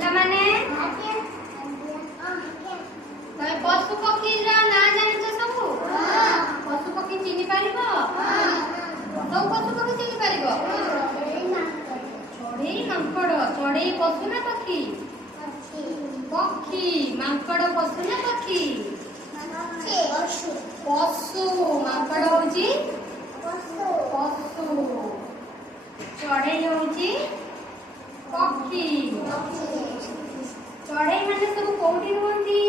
ପିଲାମାନେ ପଶୁ ପକ୍ଷୀର ନାଁ ଜାଣିଛ ସବୁ? ପଶୁ ପକ୍ଷୀ ଚିହ୍ନି ପାରିବ? ସବୁ ପଶୁ ପକ୍ଷୀ ଚିହ୍ନି ପାରିବ? ଚଢ଼େଇ ମାଙ୍କଡ଼। ଚଢ଼େଇ ପଶୁ ନା ପକ୍ଷୀ? ପକ୍ଷୀ। ମାଙ୍କଡ଼ ପଶୁ ନା ପକ୍ଷୀ? ପଶୁ। ମାଙ୍କଡ଼ ହଉଛି ପଶୁ। ଚଢ଼େଇ ହଉଛି ପକ୍ଷୀ। ଚଢ଼େଇ ମାନେ ସବୁ କୋଉଠି ରୁହନ୍ତି?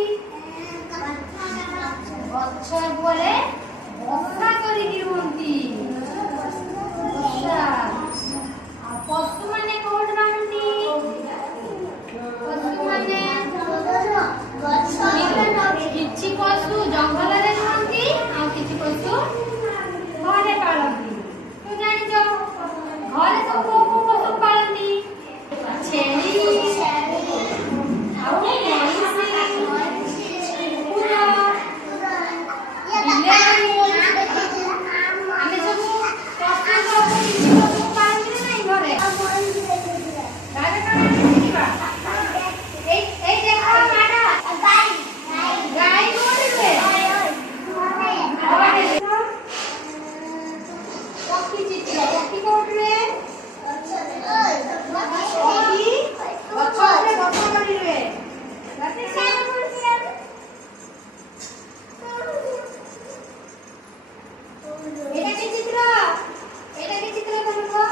ଗଛ ଉପରେ ବସା କରିକି ରୁହନ୍ତି। ପଶୁ ମାନେ କୋଉଠି ରହନ୍ତି? ପଶୁ ମାନେ କିଛି ପଶୁ ଜଙ୍ଗଲରେ ରୁହନ୍ତି ଆଉ କିଛି ପଶୁ ଘରେ ପାଳନ୍ତି। ତୁ ଜାଣିଛ ଘରେ ସବୁ କୋଉ କୋଉ ପଶୁ ପାଳନ୍ତି? ଛେଳି ଆଉ ଆମେ ସବୁ ପାଳନ୍ତି ନା ନାଇଁ ଘରେ? ପକ୍ଷୀ ଚିତ୍ର। ପକ୍ଷୀ କୋଉଠି ରୁହେ? ଗଛ ଉପରେ ବସା କରି ରୁହେ। ଏଇଟା କି ଚିତ୍ର? ଏଇଟା କି ଚିତ୍ର ତମକୁ?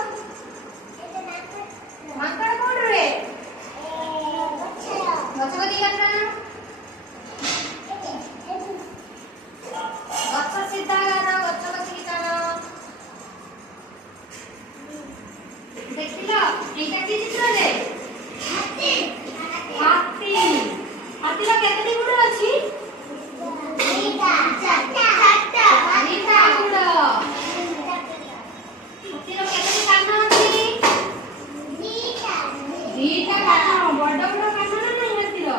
ମାଙ୍କଡ଼ କୋଉଠି ରୁହେ? ଗଛ କତିକି ଆସ। ଗଛ ସିଧା କର। ଗଛ କତିକି ଚାଲ। ଦେଖିଲ ଏଇଟା କି ଚିତ୍ର ଯେ? ହାତୀ। ହାତୀର କେତେଟି ଗୋଡ଼ ଅଛି? ଦିଟା ଗୋଡ଼। ହାତୀର କେତେଟି କାନ ଅଛି? ଦିଟା କାନ। ବଡ଼ ବଡ଼ କାନ ନା ନାହିଁ ହାତୀର?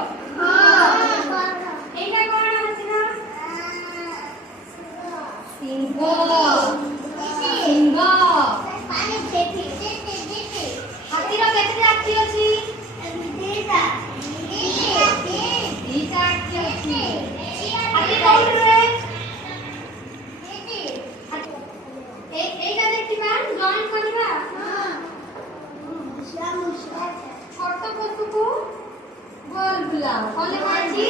ଏଇଟା କଣ ହାତୀର? ସିଂହ। ହାତୀର କେତେଟି ଆଖି ଅଛି? ଦିଟା ଆଖି ଅଛି। ହାତୀ କୋଉଠି ରୁହେ? ଏଇଟା ଦେଖିବା, ଜଏନ୍ କରିବା। ଛୋଟ ପଶୁକୁ ଗୋଲ ବୁଲାଅ। କଲେ କଣ ଅଛି?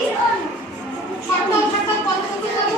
ଛୋଟ ଛୋଟ ପଶୁକୁ ସବୁ